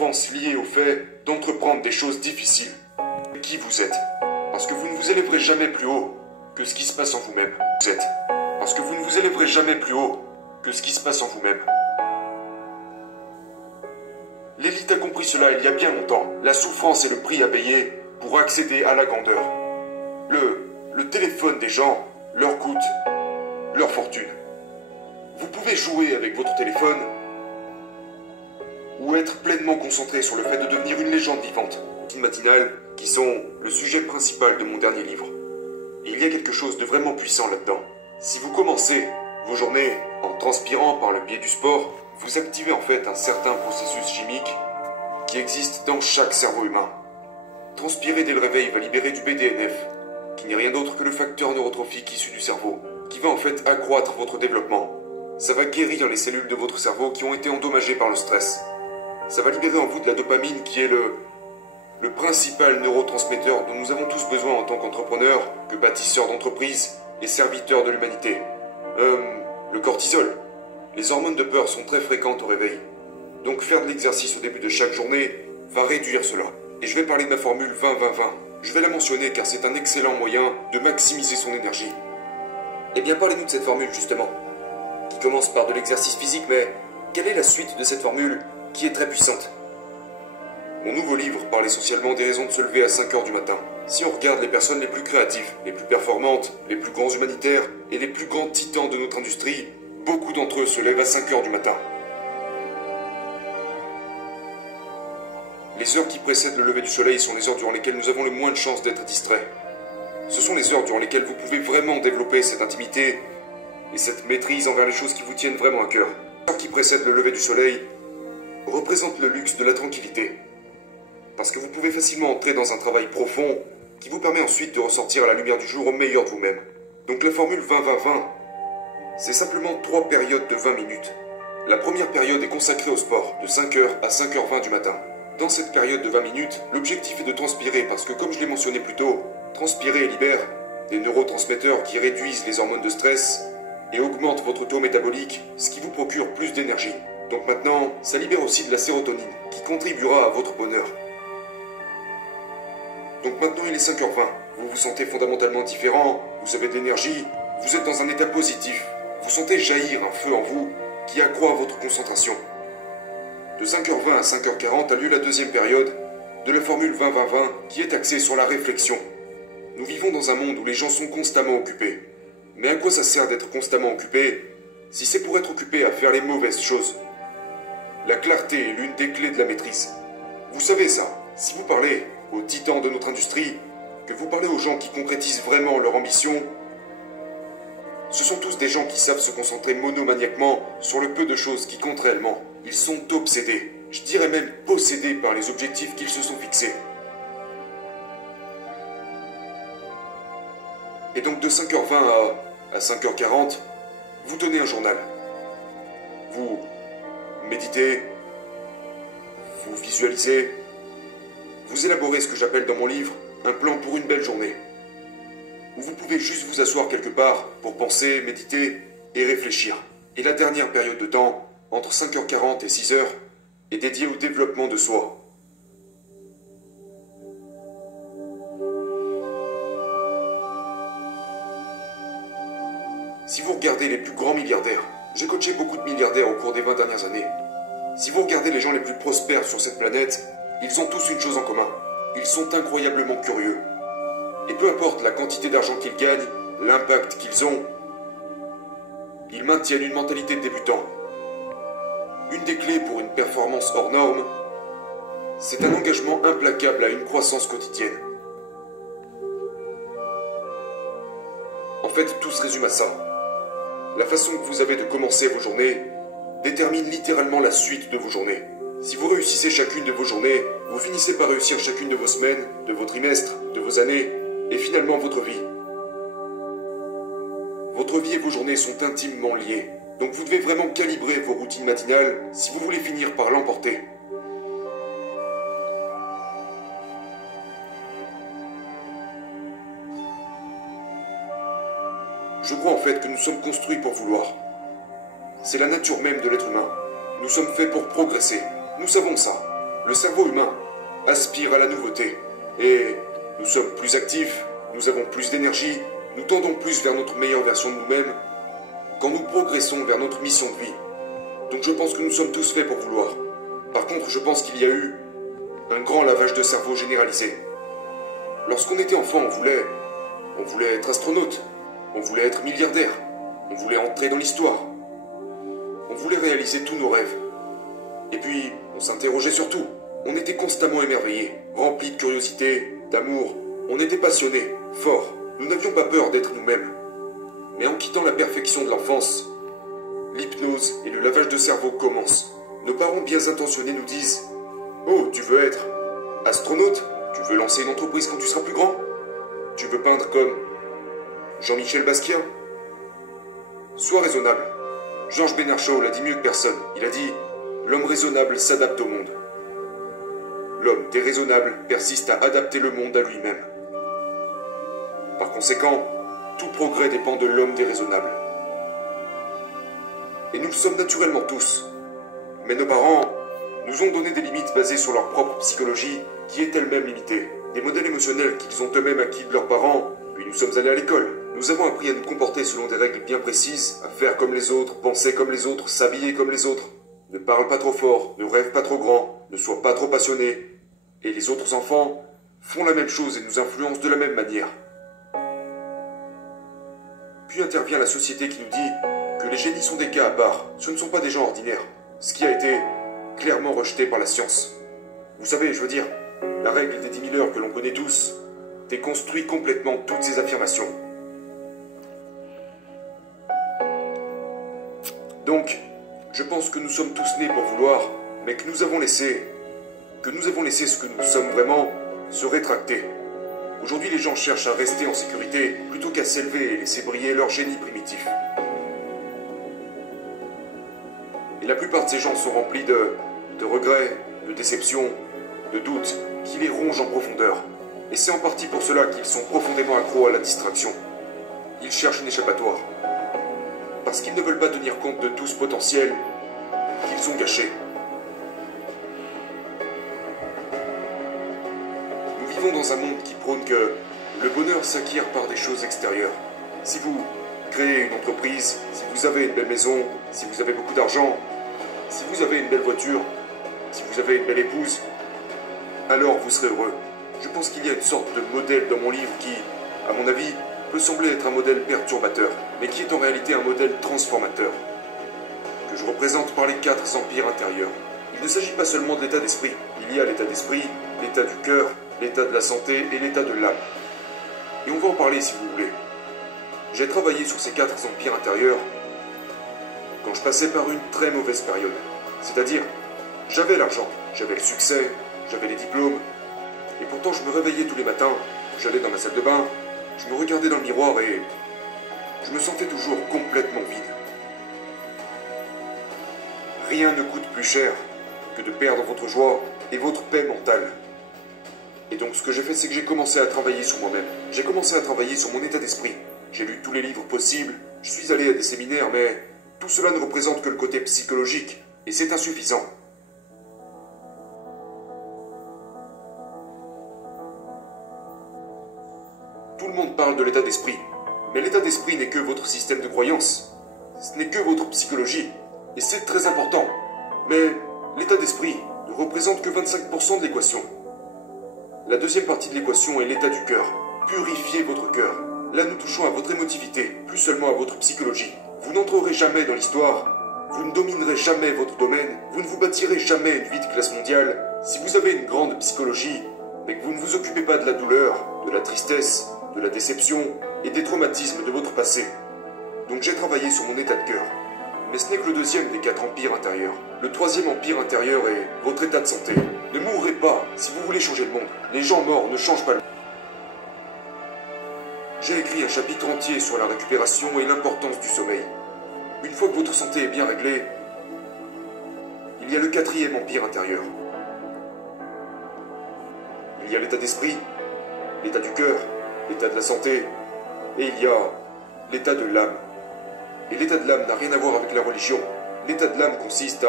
souffrance liée au fait d'entreprendre des choses difficiles. Qui vous êtes? Parce que vous ne vous élèverez jamais plus haut que ce qui se passe en vous-même. Vous êtes. Parce que vous ne vous élèverez jamais plus haut que ce qui se passe en vous-même. L'élite a compris cela il y a bien longtemps. La souffrance est le prix à payer pour accéder à la grandeur. Le téléphone des gens leur coûte leur fortune. Vous pouvez jouer avec votre téléphone ou être pleinement concentré sur le fait de devenir une légende vivante. Routines matinales qui sont le sujet principal de mon dernier livre. Et il y a quelque chose de vraiment puissant là-dedans. Si vous commencez vos journées en transpirant par le biais du sport, vous activez en fait un certain processus chimique qui existe dans chaque cerveau humain. Transpirer dès le réveil va libérer du BDNF, qui n'est rien d'autre que le facteur neurotrophique issu du cerveau, qui va en fait accroître votre développement. Ça va guérir les cellules de votre cerveau qui ont été endommagées par le stress. Ça va libérer en vous de la dopamine qui est le principal neurotransmetteur dont nous avons tous besoin en tant qu'entrepreneurs, que bâtisseurs d'entreprises et serviteurs de l'humanité. Le cortisol. Les hormones de peur sont très fréquentes au réveil. Donc faire de l'exercice au début de chaque journée va réduire cela. Et je vais parler de ma formule 20-20-20. Je vais la mentionner car c'est un excellent moyen de maximiser son énergie. Eh bien, parlez-nous de cette formule justement, qui commence par de l'exercice physique, mais quelle est la suite de cette formule qui est très puissante? Mon nouveau livre parle essentiellement des raisons de se lever à 5 heures du matin. Si on regarde les personnes les plus créatives, les plus performantes, les plus grands humanitaires et les plus grands titans de notre industrie, beaucoup d'entre eux se lèvent à 5 heures du matin. Les heures qui précèdent le lever du soleil sont les heures durant lesquelles nous avons le moins de chances d'être distraits. Ce sont les heures durant lesquelles vous pouvez vraiment développer cette intimité et cette maîtrise envers les choses qui vous tiennent vraiment à cœur. Les heures qui précèdent le lever du soleil représentent le luxe de la tranquillité. Parce que vous pouvez facilement entrer dans un travail profond qui vous permet ensuite de ressortir à la lumière du jour au meilleur de vous-même. Donc la formule 20-20-20, c'est simplement 3 périodes de 20 minutes. La première période est consacrée au sport, de 5h à 5h20 du matin. Dans cette période de 20 minutes, l'objectif est de transpirer parce que, comme je l'ai mentionné plus tôt, transpirer libère des neurotransmetteurs qui réduisent les hormones de stress et augmentent votre taux métabolique, ce qui vous procure plus d'énergie. Donc maintenant, ça libère aussi de la sérotonine, qui contribuera à votre bonheur. Donc maintenant il est 5h20, vous vous sentez fondamentalement différent, vous avez de l'énergie, vous êtes dans un état positif, vous sentez jaillir un feu en vous qui accroît votre concentration. De 5h20 à 5h40 a lieu la deuxième période de la formule 20-20-20 qui est axée sur la réflexion. Nous vivons dans un monde où les gens sont constamment occupés. Mais à quoi ça sert d'être constamment occupé si c'est pour être occupé à faire les mauvaises choses? La clarté est l'une des clés de la maîtrise. Vous savez ça, si vous parlez aux titans de notre industrie, que vous parlez aux gens qui concrétisent vraiment leur ambition, ce sont tous des gens qui savent se concentrer monomaniaquement sur le peu de choses qui comptent réellement. Ils sont obsédés, je dirais même possédés par les objectifs qu'ils se sont fixés. Et donc de 5h20 à 5h40, vous tenez un journal. Vous méditez, vous visualisez, vous élaborez ce que j'appelle dans mon livre un plan pour une belle journée, où vous pouvez juste vous asseoir quelque part pour penser, méditer et réfléchir. Et la dernière période de temps, entre 5h40 et 6h, est dédiée au développement de soi. Si vous regardez les plus grands milliardaires, j'ai coaché beaucoup de milliardaires au cours des 20 dernières années. Si vous regardez les gens les plus prospères sur cette planète, ils ont tous une chose en commun. Ils sont incroyablement curieux. Et peu importe la quantité d'argent qu'ils gagnent, l'impact qu'ils ont, ils maintiennent une mentalité de débutant. Une des clés pour une performance hors norme, c'est un engagement implacable à une croissance quotidienne. En fait, tout se résume à ça. La façon que vous avez de commencer vos journées détermine littéralement la suite de vos journées. Si vous réussissez chacune de vos journées, vous finissez par réussir chacune de vos semaines, de vos trimestres, de vos années, et finalement votre vie. Votre vie et vos journées sont intimement liées, donc vous devez vraiment calibrer vos routines matinales si vous voulez finir par l'emporter. Je crois en fait que nous sommes construits pour vouloir. C'est la nature même de l'être humain. Nous sommes faits pour progresser. Nous savons ça. Le cerveau humain aspire à la nouveauté. Et nous sommes plus actifs, nous avons plus d'énergie, nous tendons plus vers notre meilleure version de nous-mêmes quand nous progressons vers notre mission de vie. Donc je pense que nous sommes tous faits pour vouloir. Par contre, je pense qu'il y a eu un grand lavage de cerveau généralisé. Lorsqu'on était enfant, on voulait être astronaute, on voulait être milliardaire, on voulait entrer dans l'histoire, on voulait réaliser tous nos rêves. Et puis, on s'interrogeait sur tout. On était constamment émerveillés, remplis de curiosité, d'amour. On était passionnés, forts. Nous n'avions pas peur d'être nous-mêmes. Mais en quittant la perfection de l'enfance, l'hypnose et le lavage de cerveau commencent. Nos parents bien intentionnés nous disent « Oh, tu veux être astronaute? Tu veux lancer une entreprise quand tu seras plus grand? Tu veux peindre comme Jean-Michel Basquiat? Sois raisonnable. Georges Bernard Shaw l'a dit mieux que personne. Il a dit « L'homme raisonnable s'adapte au monde. L'homme déraisonnable persiste à adapter le monde à lui-même. » Par conséquent, tout progrès dépend de l'homme déraisonnable. Et nous le sommes naturellement tous. Mais nos parents nous ont donné des limites basées sur leur propre psychologie, qui est elle-même limitée. Des modèles émotionnels qu'ils ont eux-mêmes acquis de leurs parents, puis nous sommes allés à l'école. Nous avons appris à nous comporter selon des règles bien précises, à faire comme les autres, penser comme les autres, s'habiller comme les autres. Ne parle pas trop fort, ne rêve pas trop grand, ne sois pas trop passionné. Et les autres enfants font la même chose et nous influencent de la même manière. Puis intervient la société qui nous dit que les génies sont des cas à part, ce ne sont pas des gens ordinaires, ce qui a été clairement rejeté par la science. Vous savez, je veux dire, la règle des 10 000 heures que l'on connaît tous déconstruit complètement toutes ces affirmations. Donc, je pense que nous sommes tous nés pour vouloir, mais que nous avons laissé ce que nous sommes vraiment se rétracter. Aujourd'hui, les gens cherchent à rester en sécurité plutôt qu'à s'élever et laisser briller leur génie primitif. Et la plupart de ces gens sont remplis de regrets, de déceptions, de doutes qui les rongent en profondeur. Et c'est en partie pour cela qu'ils sont profondément accros à la distraction. Ils cherchent une échappatoire. Parce qu'ils ne veulent pas tenir compte de tout ce potentiel qu'ils ont gâché. Nous vivons dans un monde qui prône que le bonheur s'acquiert par des choses extérieures. Si vous créez une entreprise, si vous avez une belle maison, si vous avez beaucoup d'argent, si vous avez une belle voiture, si vous avez une belle épouse, alors vous serez heureux. Je pense qu'il y a une sorte de modèle dans mon livre qui, à mon avis, peut sembler être un modèle perturbateur, mais qui est en réalité un modèle transformateur, que je représente par les 4 empires intérieurs. Il ne s'agit pas seulement de l'état d'esprit. Il y a l'état d'esprit, l'état du cœur, l'état de la santé et l'état de l'âme. Et on va en parler si vous voulez. J'ai travaillé sur ces 4 empires intérieurs quand je passais par une très mauvaise période. C'est-à-dire, j'avais l'argent, j'avais le succès, j'avais les diplômes, et pourtant je me réveillais tous les matins, j'allais dans ma salle de bain, je me regardais dans le miroir et je me sentais toujours complètement vide. Rien ne coûte plus cher que de perdre votre joie et votre paix mentale. Et donc ce que j'ai fait, c'est que j'ai commencé à travailler sur moi-même. J'ai commencé à travailler sur mon état d'esprit. J'ai lu tous les livres possibles, je suis allé à des séminaires, mais tout cela ne représente que le côté psychologique, et c'est insuffisant. Tout le monde parle de l'état d'esprit, mais l'état d'esprit n'est que votre système de croyance. Ce n'est que votre psychologie, et c'est très important. Mais l'état d'esprit ne représente que 25% de l'équation. La deuxième partie de l'équation est l'état du cœur. Purifiez votre cœur. Là, nous touchons à votre émotivité, plus seulement à votre psychologie. Vous n'entrerez jamais dans l'histoire, vous ne dominerez jamais votre domaine, vous ne vous bâtirez jamais une vie de classe mondiale si vous avez une grande psychologie, mais que vous ne vous occupez pas de la douleur, de la tristesse, de la déception et des traumatismes de votre passé. Donc j'ai travaillé sur mon état de cœur. Mais ce n'est que le deuxième des 4 empires intérieurs. Le troisième empire intérieur est votre état de santé. Ne mourrez pas si vous voulez changer le monde. Les gens morts ne changent pas le monde. J'ai écrit un chapitre entier sur la récupération et l'importance du sommeil. Une fois que votre santé est bien réglée, il y a le 4e empire intérieur. Il y a l'état d'esprit, l'état du cœur, l'état de la santé, et il y a l'état de l'âme. Et l'état de l'âme n'a rien à voir avec la religion. L'état de l'âme consiste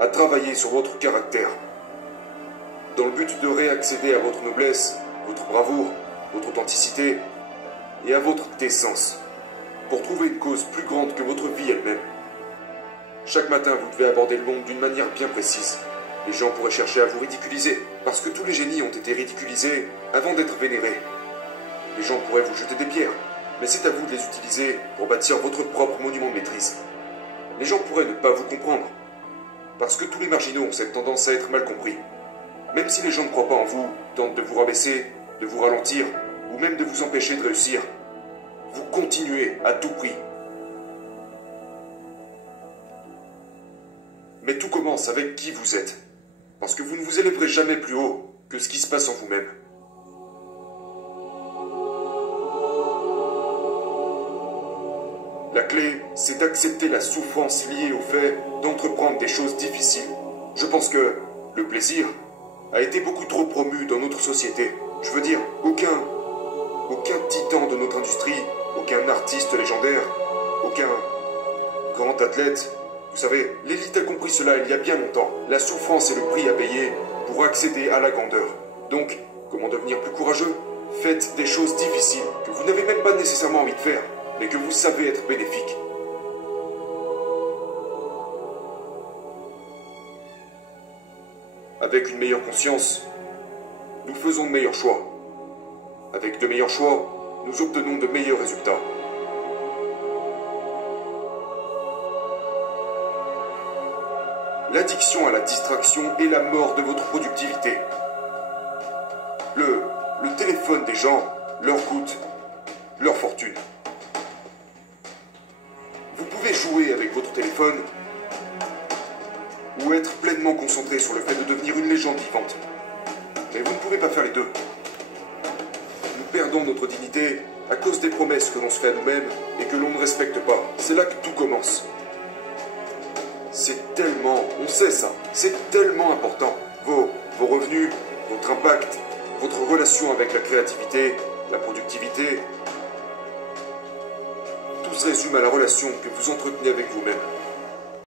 à travailler sur votre caractère. dans le but de réaccéder à votre noblesse, votre bravoure, votre authenticité et à votre décence, pour trouver une cause plus grande que votre vie elle-même. Chaque matin, vous devez aborder le monde d'une manière bien précise. Les gens pourraient chercher à vous ridiculiser, parce que tous les génies ont été ridiculisés avant d'être vénérés. Les gens pourraient vous jeter des pierres, mais c'est à vous de les utiliser pour bâtir votre propre monument de maîtrise. Les gens pourraient ne pas vous comprendre, parce que tous les marginaux ont cette tendance à être mal compris. Même si les gens ne croient pas en vous, tentent de vous rabaisser, de vous ralentir, ou même de vous empêcher de réussir, vous continuez à tout prix. Mais tout commence avec qui vous êtes, parce que vous ne vous élèverez jamais plus haut que ce qui se passe en vous-même. La clé, c'est d'accepter la souffrance liée au fait d'entreprendre des choses difficiles. Je pense que le plaisir a été beaucoup trop promu dans notre société. Je veux dire, aucun titan de notre industrie, aucun artiste légendaire, aucun grand athlète. Vous savez, l'élite a compris cela il y a bien longtemps. La souffrance est le prix à payer pour accéder à la grandeur. Donc, comment devenir plus courageux? Faites des choses difficiles que vous n'avez même pas nécessairement envie de faire, mais que vous savez être bénéfiques. Avec une meilleure conscience, nous faisons de meilleurs choix. Avec de meilleurs choix, nous obtenons de meilleurs résultats. L'addiction à la distraction est la mort de votre productivité. Le téléphone des gens leur coûte leur fortune. Vous pouvez jouer avec votre téléphone ou être pleinement concentré sur le fait de devenir une légende vivante. Mais vous ne pouvez pas faire les deux. Nous perdons notre dignité à cause des promesses que l'on se fait à nous-mêmes et que l'on ne respecte pas. C'est là que tout commence. C'est tellement, on sait ça, c'est tellement important. Vos revenus, votre impact, votre relation avec la créativité, la productivité, tout se résume à la relation que vous entretenez avec vous-même.